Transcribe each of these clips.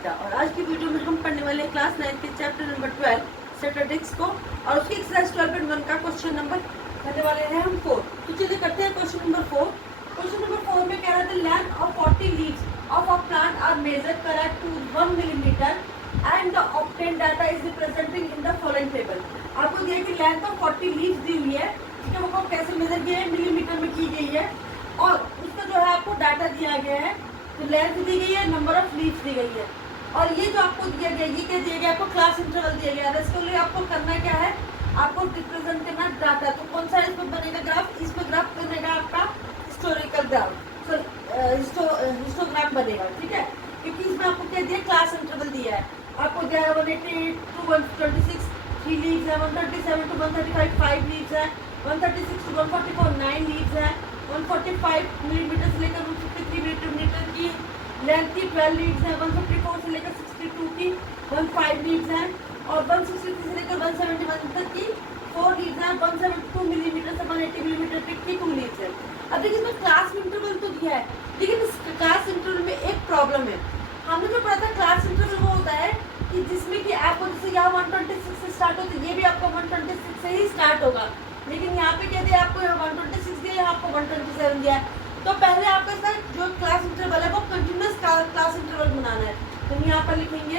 Theta. और आज की वीडियो में हम पढ़ने वाले हैं क्लास 9 के चैप्टर नंबर 12 स्टैटिस्टिक्स को, और उसकी एक्सरसाइज 12.1 का क्वेश्चन नंबर करने वाले हैं हम 4। तो चलिए करते हैं क्वेश्चन नंबर 4। क्वेश्चन नंबर 4 में कह रहा था length of 40 leaves of a plant are measured correct to 1 millimetre and the obtain data is representing in the following table. आपको दिया कि लेंथ ऑफ 40 लीव्स दी हुई है, ठीक है, वो कैसे मेजर किया है, मिलीमीटर में की गई है, और उसका जो है आपको डाटा दिया गया है, तो लेंथ दी गई है, नंबर ऑफ लीव्स दी गई है, और ये जो आपको दिया गया ये क्या दिया गया, आपको क्लास इंटरवल दिया गया है। इसके लिए आपको करना क्या है, आपको रिप्रेजेंट करना डाटा। तो कौन सा इसमें बनेगा ग्राफ, इसमें ग्राफ बनेगा आपका हिस्टोरिकल ग्राफ, हिस्टोग्राम बनेगा, ठीक है, क्योंकि इसमें आपको क्या दिया, क्लास इंटरवल दिया है। आपको दिया है 188 टू 126 3 लीव्स है, 137 टू 135 5 लीव्स है, 136 टू 144 9 लीव्स है, 145 मिलीमीटर से लेकर 153 मिलीमीटर की लेंथ की 12 लीव्स है, 154 से लेकर 62 की 15 लीव्स है, और 163 से लेकर 171 तक की 4 लीव्स है, 172 मिलीमीटर से 180 मिलीमीटर तक की 2 लीव्स है। अब देखिए इसमें क्लास इंटरवल तो दिया है, लेकिन इस क्लास इंटरवल में एक प्रॉब्लम है। हमने जो पढ़ा था क्लास इंटरवल वो होता है कि जिसमें कि आपको जैसे यहाँ 126 से स्टार्ट होता है, ये भी आपको 126 से ही स्टार्ट होगा, लेकिन यहाँ पे क्या दिया आपको, यहाँ 126 दिया, यहाँ आपको 127 दिया है। तो पहले आपका इसका जो क्लास इंटरवल है वो कंटिन्यूस क्लास इंटरवल बनाना है। तो हम यहाँ पर लिखेंगे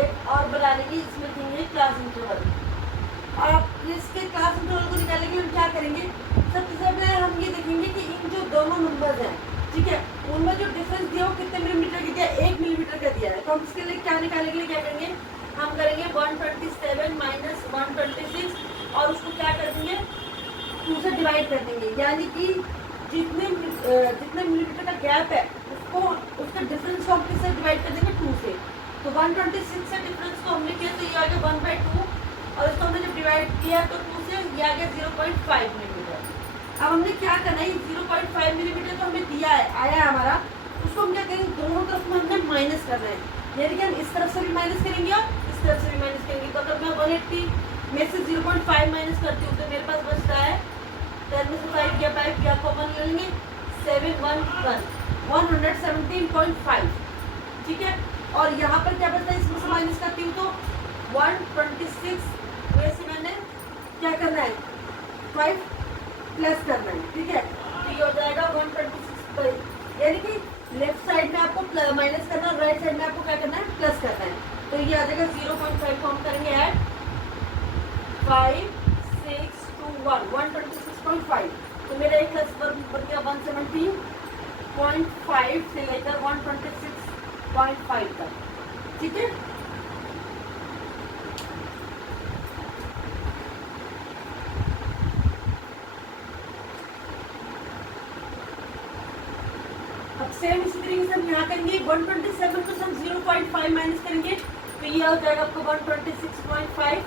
एक और बना लेंगे, इसमें लिखेंगे क्लास इंटरवल। आप इसके क्लास इंटरवल को निकालने के लिए हम क्या करेंगे, सबसे पहले हम ये देखेंगे कि इन जो दोनों नंबर्स हैं, ठीक है, उनमें जो डिफरेंस दिया वो कितने मिलीमीटर की दिया, 1 मिलीमीटर का दिया है। तो हम इसके लिए क्या निकालने के लिए क्या करेंगे, हम करेंगे 127 माइनस 126 और उसको क्या कर देंगे, 2 से डिवाइड कर देंगे, यानी कि जितने मिलीमीटर का गैप है उसको, उसका डिफरेंस को हम किससे डिवाइड कर देंगे, 2 से। तो 126 से डिफरेंस को हमने किया तो ये आ गया 1/2, और इसको हमने जब डिवाइड किया तो 2 से ये आ गया 0.5 मिलीमीटर। अब हमने क्या करना है, 0.5 मिलीमीटर तो हमें दिया है, आया है हमारा, उसको हम क्या करेंगे, दोनों तरफ में हमने माइनस करना है, यानी कि हम इस तरफ से भी माइनस करेंगे और इस तरफ से भी माइनस करेंगे। तो अगर मैं 180 में से 0.5 माइनस करती हूँ तो मेरे पास बचता है 10 में से 5 या 5 या कॉमन ले लेंगे 117.5, ठीक है। और यहाँ पर क्या बचता है, इसमें से माइनस करती हूँ तो 126 में से मैंने क्या करना है, 5 प्लस करना है, ठीक है। तो ये हो जाएगा 126, यानी कि लेफ्ट साइड में आपको माइनस करना है, राइट साइड में आपको क्या करना है, प्लस करना है। तो ये आ जाएगा 0.5 को हम करेंगे ऐड 5 6 2 1 126.5। तो मेरा एक प्लस बन गया 117.5 से लेकर 126.5 तक, ठीक है। अब सेम इसी तरीके से हम यहाँ करेंगे 127 को हम 0.5 माइनस करेंगे तो ये हो जाएगा आपको 126.5,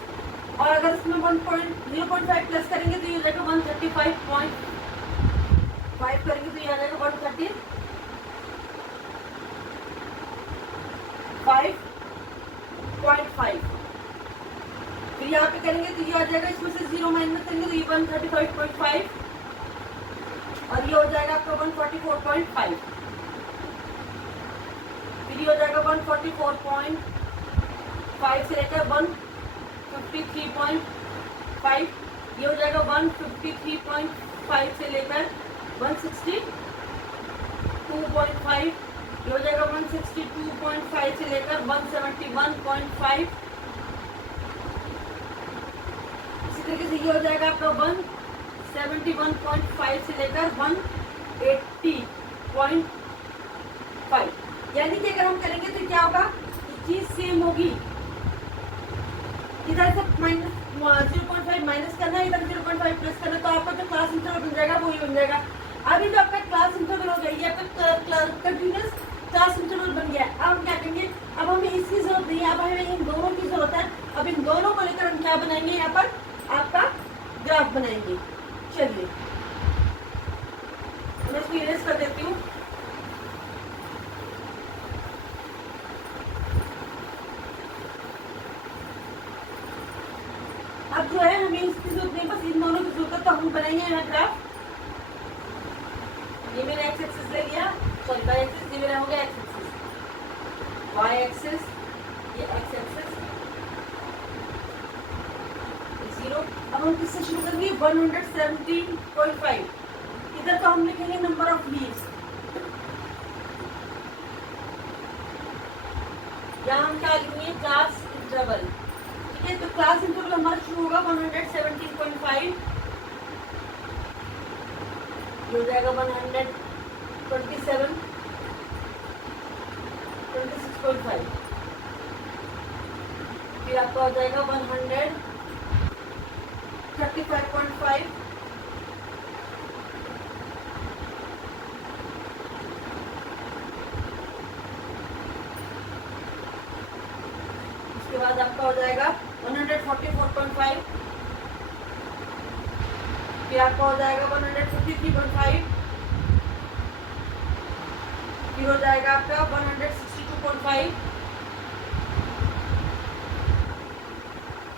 और अगर इसमें 0.5 प्लस करेंगे तो ये हो जाएगा 135.5 करेंगे तो ये आ जाएगा 135.5। फिर यहाँ पे करेंगे तो ये आ जाएगा, इसमें से 0 माइनस करेंगे तो ये 135.5, और ये हो जाएगा आपका 144.5। फिर ये हो जाएगा 144.5 से लेकर 153.5, ये हो जाएगा 153.5 से लेकर 162.5, ये हो जाएगा 162.5 से लेकर 171.5। इसी तरीके से ये हो जाएगा आपका 171.5 से लेकर 180.5। यानी कि अगर हम करेंगे तो क्या होगा, चीज सेम होगी, इधर से माइनस 0.5 माइनस करना है, इधर 0.5 प्लस करना, तो आपका जो क्लास इंटरवल बन जाएगा वही बन जाएगा। अभी जो आपका क्लास इंटरवल हो गया, ये आपका कंटिन्यूस क्लास इंटरवल बन गया। अब हम क्या करेंगे, अब हमें इसकी जरूरत नहीं है, अब हमें इन दोनों की जरूरत है। अब इन दोनों को लेकर हम क्या बनाएंगे, यहाँ पर आपका ग्राफ बनाएंगे। चलिए मैं इसको इरेज कर देती हूँ। अब जो है हमें इसकी जरूरत नहीं, बस इन दोनों की जरूरत है, तो हम बनाएंगे यहाँ ग्राफ। ये मैंने एक्स एक्सिस ले लिया, सॉरी बाय एक्सिस, ये मेरा हो गया एक्स एक्सिस। y एक्सिस, ये x एक्सिस 0। अब हम किससे शुरू करेंगे? 117.5। इधर तो हम लिखेंगे नंबर ऑफ लीव्स, यहाँ हम क्या लिखेंगे? Class interval. ठीक है, तो क्लास इंटरवल हमारा शुरू होगा 117.5, हो जाएगा 127, 26.5, फिर आपका हो जाएगा 135.5, उसके बाद आपका हो जाएगा 144.5, फिर आपका हो जाएगा 153.5, फिर हो जाएगा आपका 162.5,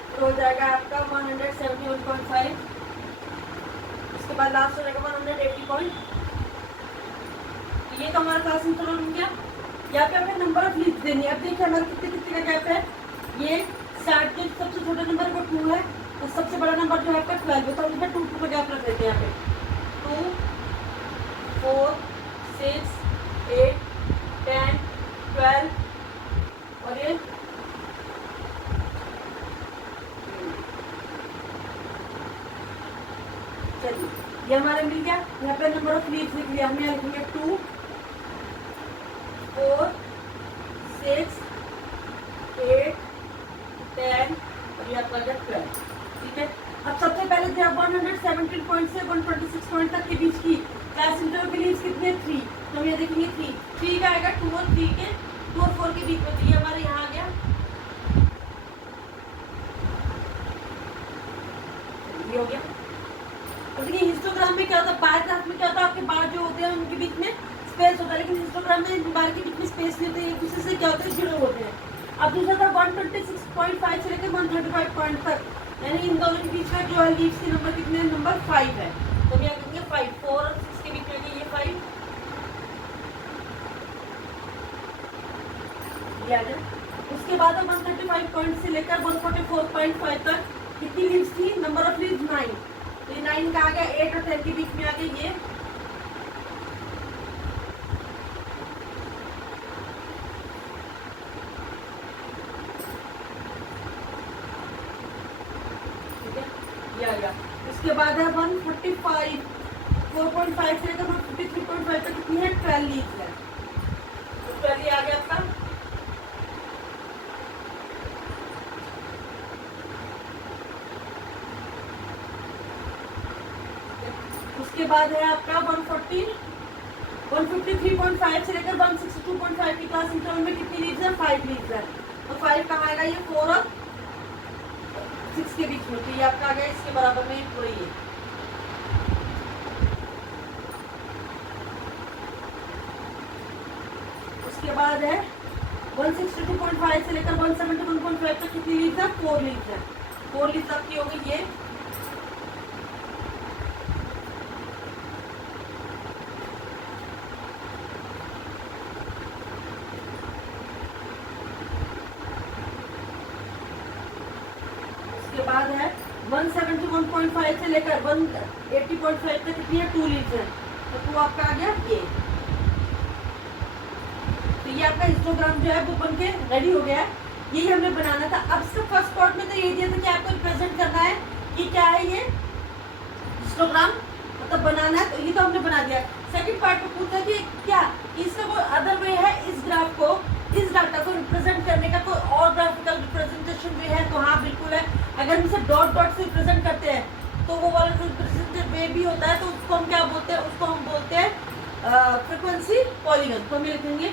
फिर हो जाएगा आपका 171.5, उसके बाद लास्ट हो जाएगा 180 ये तो हमारा क्लास इंटरवल हो गया। यहाँ पे हमें नंबर ऑफ लीव्स देनी है। अब देखिए हमारे कितने कितने का गैप है। ये 60 के सबसे छोटा नंबर वो 2 है और सबसे बड़ा नंबर जो है आपका 12 है, तो हम इसमें 2 2 का गैप रख देते हैं। यहाँ पे 2 4 6 8 10 12 और ये चलिए ये हमारा मिल गया। यहाँ पे नंबर ऑफ लीव्स लिख लिया हमने। लिखेंगे 2 4 6 8 10 और ये आपका 12। ठीक है, अब सबसे पहले जो 117 पॉइंट से 126 पॉइंट तक के बीच की क्लास इंटरवल के लीव्स कितने? 3। तो हम ये देखेंगे 3 का आएगा 2 और 3 के 2 और 4 के बीच में। तो ये हमारे यहाँ आ गया, ये हो गया। और देखिए हिस्टोग्राम में क्या होता है, बार ग्राफ में क्या होता है, आपके बार जो होते हैं उनके बीच में स्पेस होता है, लेकिन हिस्टोग्राम में बार के बीच में स्पेस नहीं होते, एक दूसरे से क्या होते हैं? जुड़े होते हैं। अब दूसरा था 126.5 से लेकर 135 पॉइंट तक, यानी इन दोनों के बीच में जो है लीव्स के नंबर कितने? नंबर 5 है। तो हम यहाँ करेंगे 5, 4 और 6 के बीच में ये 5 आ जाए। उसके बाद 135 पॉइंट से लेकर 144.5 तक कितनी लीव्स थी? Number of leaves 9। तो ये 9 का आ गया, 8 और 10 के बीच में आ गया ये। उसके बाद है 145 4.5 से लेकर 153.5 तक कितनी है? 12 लीव्स है। तो 12 ये आ गया आपका। उसके बाद है आपका 153.5 से लेकर 162.5 की क्लास इंटरवल में कितनी लीव्स है? 5 लीव्स है। तो 5 कहाँ आएगा? ये 4 और 6 के बीच में। तो ये आपका आ गया इसके बराबर में पूरा ये। उसके बाद है 162.5 से लेकर 171.5 तक कितनी लीव्स है? 4 लीव्स है। 4 लीव्स आपकी होगी ये। उसके बाद है 171.5 से लेकर 180.5 तक कितनी है? 2 लीव्स है। तो 2 आपका आ गया ये। तो ये आपका हिस्टोग्राम जो है वो बन के रेडी हो गया है। यही हमें बनाना था। अब सिर्फ फर्स्ट पार्ट में तो ये दिया था कि आपको रिप्रेजेंट करना है कि क्या है ये हिस्टोग्राम, मतलब बनाना है। तो ये तो हमने बना दिया। सेकंड पार्ट में पूछा कि क्या इसका कोई अदर वे है इस ग्राफ को, इस डाटा को रिप्रेजेंट करने का कोई और ग्राफिकल रिप्रेजेंटेशन वे है? तो हाँ बिल्कुल है। अगर हम इसे डॉट डॉट से रिप्रेजेंट करते हैं तो वो वाला रिप्रेजेंटेड वे भी होता है। तो उसको हम क्या बोलते हैं? उसको हम बोलते हैं फ्रीक्वेंसी पॉलीगन। तो हम लिखेंगे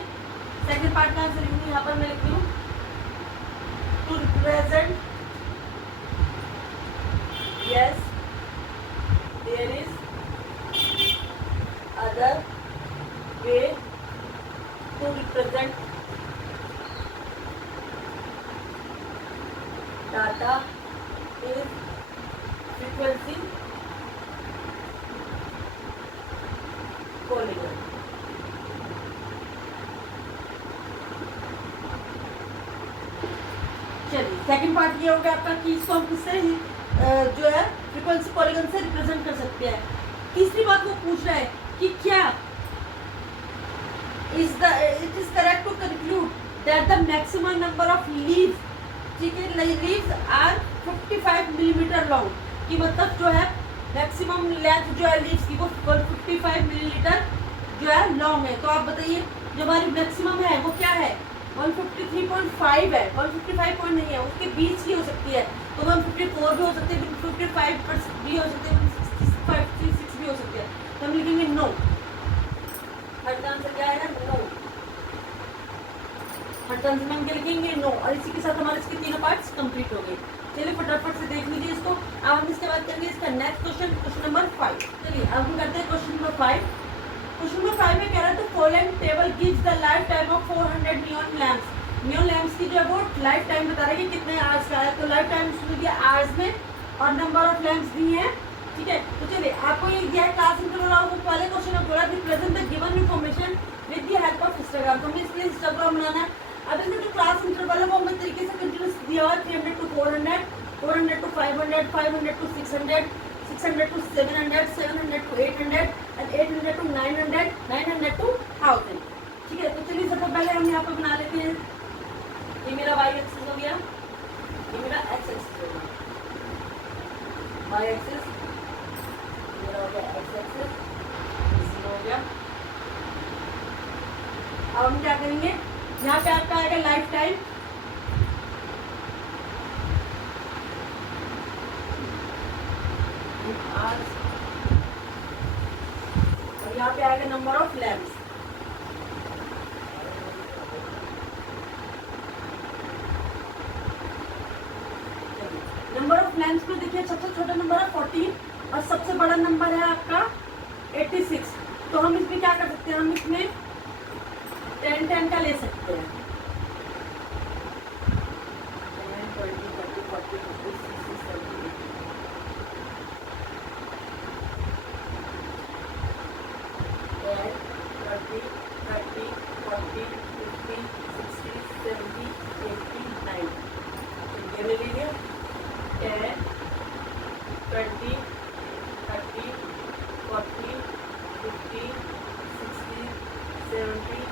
सेकंड पार्ट का आंसर लिखूंगी। यहाँ पर मैं लिख रही हूँ to represent, yes there is other way to represent data is frequency polygon. चलिए सेकंड पार्ट ये हो गया आपका कि इसको हम किससे जो है फ्रीक्वेंसी पॉलीगन से रिप्रेजेंट कर सकते हैं। तीसरी बात वो पूछ रहा है कि क्या it is correct to conclude that the maximum number of leaves, ठीक है, लीव्स आर 55 मिलीमीटर लॉन्ग, कि मतलब जो है मैक्सिमम लेंथ जो है लीव्स की वो 55 मिलीमीटर जो है लॉन्ग है। तो आप बताइए जो हमारी मैक्सिमम है वो क्या है, 153.5 है, 155 पॉइंट नहीं है, उसके बीच ही हो सकती है। तो 154 भी हो सकती है, 55 भी हो सकती है, 65 भी हो सकती है। तो हम लिखेंगे नो, थर्ड आंसर क्या आएगा, नो। थर्ड आंसर में हम क्या लिखेंगे, नो। और इसी के साथ हमारे इसके तीनों पार्ट्स कंप्लीट हो गए। चलिए फटाफट से देख लीजिए इसको। अब हम इसके बाद करेंगे इसका नेक्स्ट क्वेश्चन, क्वेश्चन नंबर 5। चलिए अब हम करते हैं क्वेश्चन नंबर 5। क्वेश्चन नंबर 5 में कह रहा है तो following table gives the life time of 400 neon lamps. Neon lamps की जो है वो लाइफ टाइम बता रही है कि कितने आवर्स का है। तो लाइफ टाइम इसमें दिया आवर्स में और नंबर ऑफ लैंप्स दी है, ठीक है। तो चलिए आपको ये दिया है क्लास इंटरवल, आपको पहले क्वेश्चन में बोला represent the given information with the help of histogram. तो हमें इसलिए हिस्टोग्राम बनाना है। अब इसमें जो क्लास इंटरवल है वो हमें तरीके से कंटिन्यूस दिया हुआ है, 300 to 400, 400 to 500, 500 to 600, 600 to 700, 700 to 800 and 800 to 900, 900 to 1000, ठीक है। तो चलिए सबसे पहले हम यहाँ पे बना लेते हैं। ये मेरा y एक्सिस हो गया, ये मेरा x एक्सिस हो गया, y एक्सिस मेरा हो गया, x एक्सिस हो गया। अब हम क्या करेंगे, यहाँ पे आपका आएगा लाइफ टाइम, और यहाँ पे आएगा number of lamps. Number of lamps में देखिए सबसे छोटा नंबर है 14 और सबसे बड़ा नंबर है आपका 86। तो हम इसमें क्या कर सकते हैं, हम इसमें 10 का ले सकते हैं। 10, 20, 30, 40, 50, 60, 70, 10, 20, 30, 40, 50, 60, 70, 80, 90। ये ले लीजिए 10, 20, 30, 40, 50, 60, 70,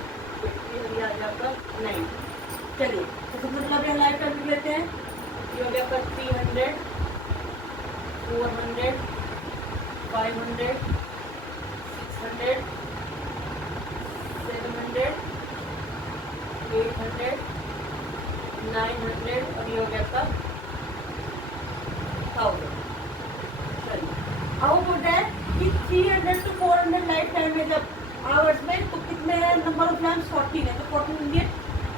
80 और ये आ जाएगा 9। चलिए तो सबसे मतलब यहाँ लाइफ टाइम लेते हैं। ये हो गया आपका 300, 400, 500, 600, 700, 800, 900 और ये हो गया आपका 1000। चलिए अब वो बोलता है कि 300 to 400 लाइफ टाइम में जब आवर्स में तो कितने हैं, नंबर ऑफ लैंप्स 14 है। तो 14 लिए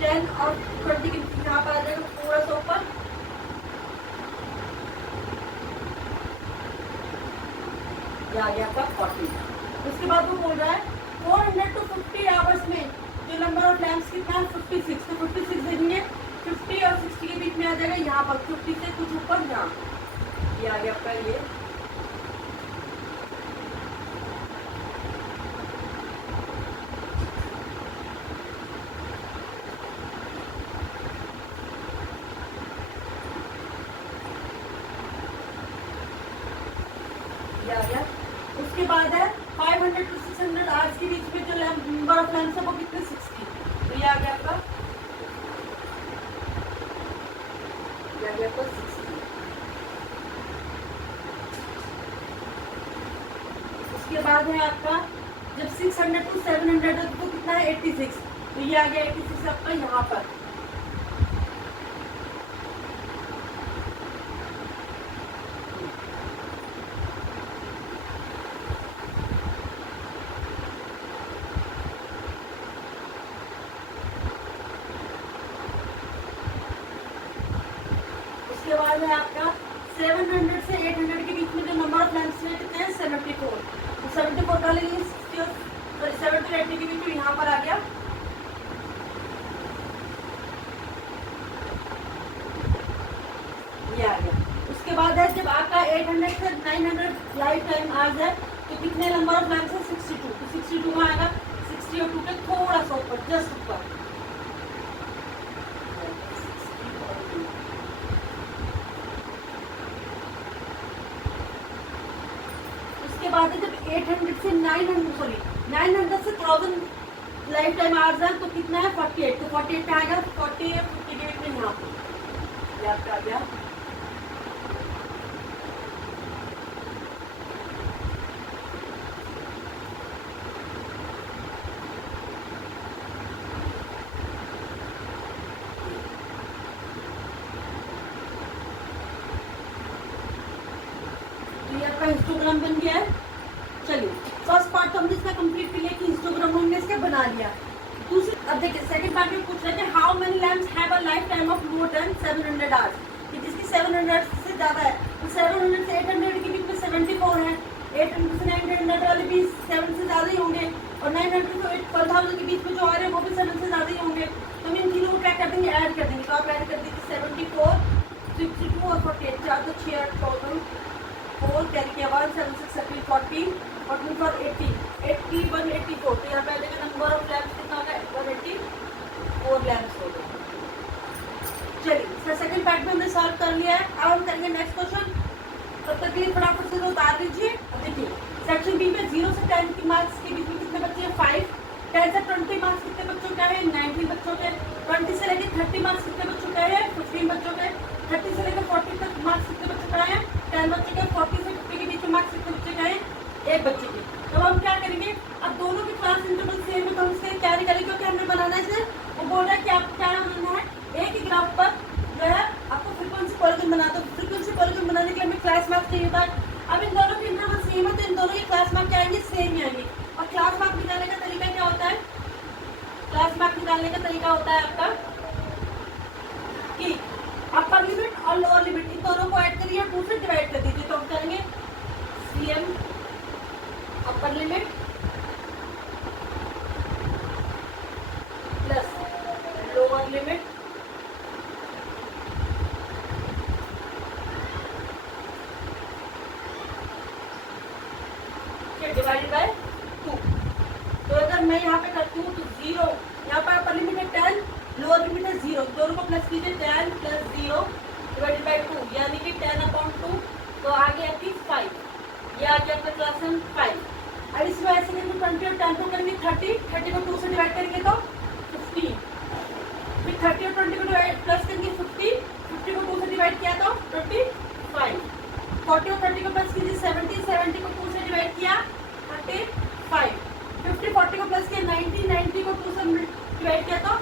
10 और 20 के यहाँ पर आ जाएगा पूरा सा ऊपर। ये आ गया आपका 40। उसके बाद वो बोल रहा है 400 to 50 आवर्स में जो नंबर ऑफ लैंप्स कितना है 56। तो 56 देखेंगे 50 और 60 के बीच में आ जाएगा यहाँ पर 50 से कुछ ऊपर यहाँ। ये आ गया आपका ये आ गया। उसके बाद है 500 to 600 आवर्स के बीच में जो नंबर ऑफ लैंप्स है वो कितने 60। तो ये आ गया आपका, ये आ गया आपका 60। उसके बाद है आपका जब 600 to 700 है तो कितना है 86। तो ये आ गया 86 आपका यहाँ पर। उसके बाद है आपका 700 से 800 के बीच में जो नंबर ऑफ लैंप्स है कितने हैं 74। तो 74 का लेंगे 60 और 70 to 80 के बीच में यहाँ पर आ गया। ये आ गया। उसके बाद है जब आपका 800 से 900 लाइफ टाइम आवर्स है तो कितने नंबर ऑफ लैंप्स है 62। तो 62 में आएगा 60 और 2 के थोड़ा सा ऊपर, जस्ट ऊपर। 800 से 900 सॉरी 900 से 1000 लाइफ टाइम आवर्स है, तो कितना है 48, तो 48 पे आएगा 40 50 के बीच में यहाँ पे याद आ गया। हिस्टोग्राम बन गया है। चलिए फर्स्ट पार्ट तो हमने इसका कंप्लीट कर लिया कि हिस्टोग्राम हमने इसका बना लिया। दूसरी अब देखिए सेकंड पार्ट में पूछ रहे थे how many lamps have a life time of more than 700 hours, कि जिसकी 700 से ज्यादा है, तो 700 से 800 के बीच में 74 है, 800 से 900 वाले भी 7 से ज्यादा ही होंगे, और 900 से 1000 के बीच में जो आ रहे हैं वो भी 7 से ज्यादा ही होंगे। तो हम इन तीनों को क्या कर देंगे, ऐड कर देंगे। तो आप ऐड कर दीजिए 74 62 और 48, 4 तो 6 8 4 कैरी किया 1 7 6 30 40 और 2 4 80 80 184, तो यहाँ पे देखिए नंबर ऑफ लैम्प्स कितना होगा 184 लैम्प्स हो गए। चलिए इसका सेकंड पार्ट में हमने सॉल्व कर लिया है। अब हम करेंगे नेक्स्ट क्वेश्चन, तब तक के लिए फटाफट से उतार लीजिए। अब देखिए सेक्शन बी में 0 से 10 की मार्क्स के बीच में कितने बच्चे हैं 5, 10 से 20 मार्क्स कितने बच्चों का है 19 बच्चों के, 20 से लेकर 30 मार्क्स कितने बच्चों का है 15 बच्चों के, 30 से लेकर 40 तक मार्क्स कितने बच्चों का है 10 बच्चों के, 40 से 50 के बीच में मार्क्स कितने बच्चे का है 1 बच्चे के। तो हम क्या करेंगे, अब दोनों के क्लास इंटरवल सेम है तो हम इसके क्या निकालेंगे, क्योंकि हमने बनाना है इसे, वो बोल रहा है कि आपको क्या बनाना है, एक ही ग्राफ पर जो है आपको फ्रीक्वेंसी पॉलीगॉन बना दो। फ्रीक्वेंसी पॉलीगॉन बनाने के लिए हमें क्लास मार्क्स चाहिए था। अब इन दोनों के इंटरवल सेम है तो इन दोनों के क्लास मार्क क्या आएंगे, सेम ही आएंगे। और क्लास मार्क निकालने का तरीका क्या होता है, क्लास मार्क निकालने का तरीका होता है आपका कि अपर लिमिट और लोअर लिमिट इन दोनों को ऐड करिए और 2 से डिवाइड कर दीजिए। तो हम करेंगे CM upper limit plus lower limit divided by 2। तो अगर मैं यहाँ पे करती हूँ तो 0, यहाँ पर अपर लिमिट है 10, लोअर लिमिट है 0, दोनों को प्लस कीजिए 10 प्लस 0 डिवाइडेड बाय 2, यानी कि 10/2, तो आगे आपकी 5, ये आ गया आपका क्लास 5। अब इसमें ऐसे करेंगे 20 और 10 को करेंगे 30, 30 को 2 से डिवाइड करेंगे तो 15, फिर 30 और 20 को प्लस करेंगे 50, 50 को 2 से डिवाइड किया तो 25, 40 और 30 को प्लस कीजिए 70, 70 को 2 से डिवाइड किया 35, 50 40 को प्लस किया 90, 90 को 2 से डिवाइड किया तो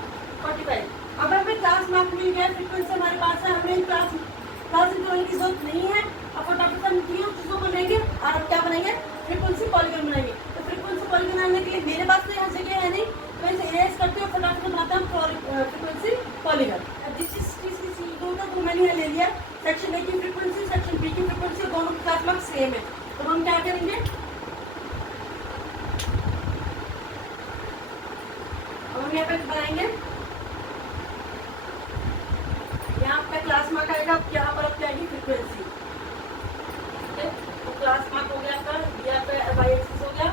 45। अब हमें क्लास मार्क मिल गया, फ्रीक्वेंसी हमारे पास है, हमें क्लास इंटरवल की जरूरत नहीं है। अब फटाफट हम तीनों चीज़ों को लेंगे और अब क्या बनाएंगे, फ्रीक्वेंसी पॉलीगॉन बनाएंगे। तो फ्रीक्वेंसी पॉलीगॉन बनाने के लिए मेरे पास तो यहाँ जगह है नहीं, तो इसे इरेज करते हुए फटाफट बनाता हूँ फ्रीक्वेंसी पॉलीगॉन। अब जिस चीज़ की सीखो था वो मैंने यहाँ ले लिया, सेक्शन ए की फ्रीक्वेंसी सेक्शन बी की फ्रीक्वेंसी, दोनों के क्लास मार्क सेम है। तो हम क्या करेंगे, हम यहाँ पे बनाएंगे, यहाँ पे क्लास मार्क आएगा, यहाँ पर क्या आएगी फ्रीक्वेंसी, ठीक है। तो क्लास मार्क हो गया आपका, यहाँ पे वाई एक्सिस हो गया,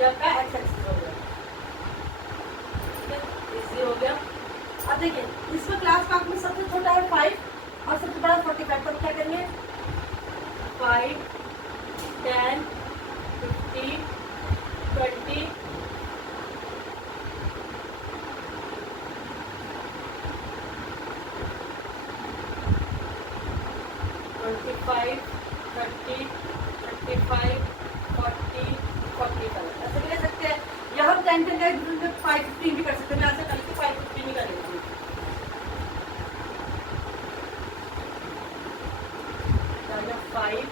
यहाँ पे एक्स एक्सिस हो गया, ठीक है, इजी हो गया। अब देखिए इसमें क्लास मार्क में सबसे छोटा है 5 और सबसे बड़ा 45, तो क्या करेंगे 5 10 50 20 25 30 35 40 45 ऐसे भी ले सकते हैं, या हम 10 10 का 5 15 भी कर सकते हैं। मैं ऐसा करके 5 15 भी कर लेती हूँ। 5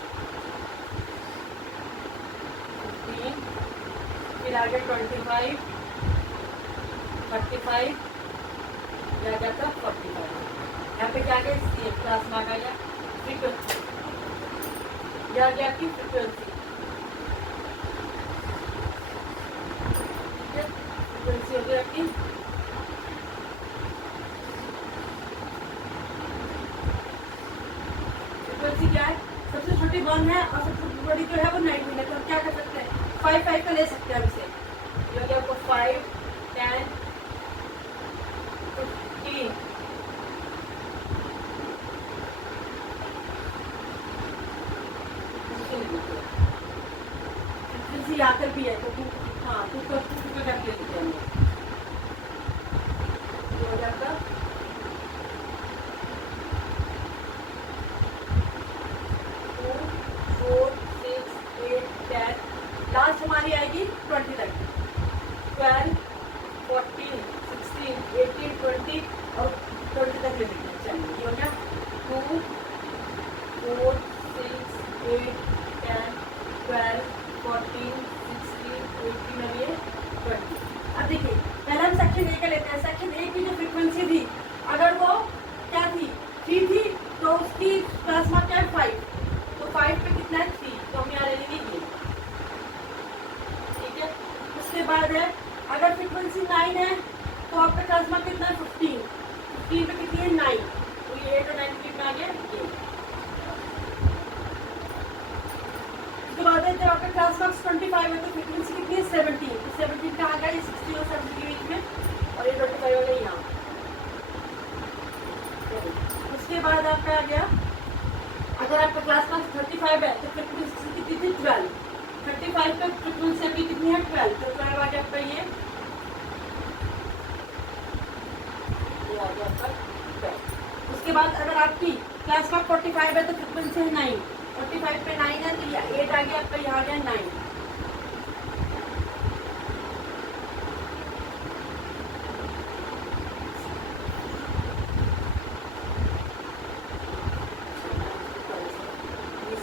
15 फिर आगे 25 35 या जाता 45, यहाँ पे क्या गया क्लास मार्क आ गया, फ्रीक्वेंसी यह आ गया आपकी फ्रीक्वेंसी, ठीक है, फ्रीक्वेंसी हो गई आपकी। फ्रीक्वेंसी क्या है, सबसे छोटी 1 है और सबसे बड़ी जो है वो 19 है। तो हम क्या कर सकते हैं 5 5 का ले सकते हैं हम इसे, ये हो गया आपको 5 10 15 5 अगर फ्रीक्वेंसी 9 है तो आपका क्लास मार्क कितना है 15, 15 पे कितनी है 9, तो ये 8 और 9 कितना आ गया ये। उसके बाद है जब आपका क्लास मार्क्स 25 है तो फ्रीक्वेंसी कितनी है 17, तो 17 कहाँ गया 60 और 70 के बीच में, और ये 25 हो गया यहाँ। उसके बाद आपका आ गया अगर आपका क्लास मार्क्स 35 है तो फ्रीक्वेंसी कितनी थी 12, 35 पे फ्रीक्वेंसी अभी कितनी है 12, तो 12 आ गया आपका ये आ गया आपका 12। उसके बाद अगर आपकी क्लास मार्क 45 है तो फ्रीक्वेंसी है 9, 45 पे 9 है तो ये 8 आ गया आपका, यहाँ आ गया 9।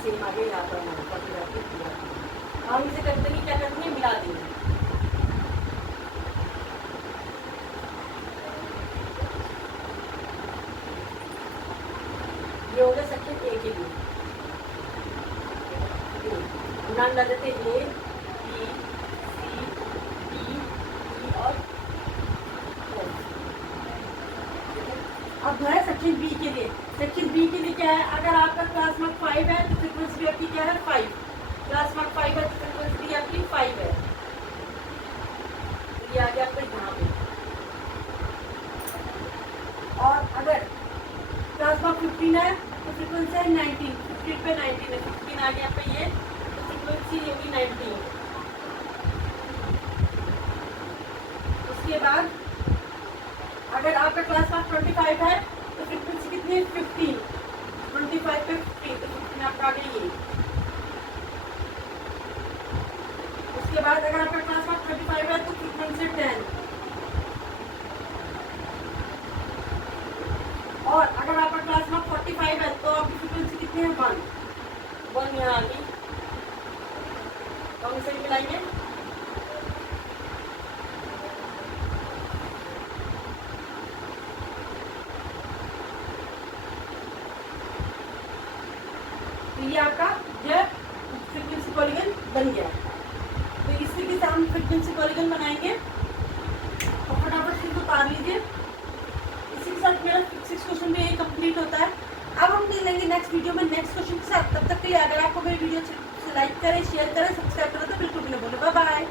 सेम आगे यहाँ पर हम इसे करते नहीं, क्या करते हैं मिला देंगे। ये हो गया सेक्शन ए के लिए, नाम डाल देते A B C D E और अब जो है सेक्शन बी के लिए। सेक्शन बी के लिए क्या है, अगर आपका क्लास मार्क 5 है तो फ्रीक्वेंसी आपकी क्या है 5, क्लास मार्क 5 है तो फ्रीक्वेंसी आपकी 5 है, ये आ गया आपका यहाँ पे। और अगर क्लास मार्क 15 है तो फ्रीक्वेंसी है 19, 15 पे 19 है, 15 आ गया आपका ये, तो फ्रीक्वेंसी होगी 19। उसके बाद अगर आपका क्लास मार्क 25 है तो फ्रीक्वेंसी कितनी है 15, 25 पे 15, तो 15 आपका आ गया ये। उसके बाद अगर आपका क्लास मार्क 35 है तो फ्रीक्वेंसी 10, और अगर आपका क्लास मार्क 45 है तो आपकी फ्रीक्वेंसी कितनी है 1 यहाँ आ गई, तो हम इसे मिलाएंगे। ये आपका जो फ्रीक्वेंसी पॉलीगन बन गया। तो इसी के साथ हम फ्रीक्वेंसी पॉलीगन बनाएंगे और फटाफट इसको उतार लीजिए। इसी के साथ मेरा 6 क्वेश्चन में ये कंप्लीट होता है। अब हम मिलेंगे नेक्स्ट वीडियो में नेक्स्ट क्वेश्चन के साथ। तब तक के लिए अगर आपको मेरी वीडियो अच्छी लाइक करें, शेयर करें, सब्सक्राइब करें तो बिल्कुल भी ना भूलें। Bye bye.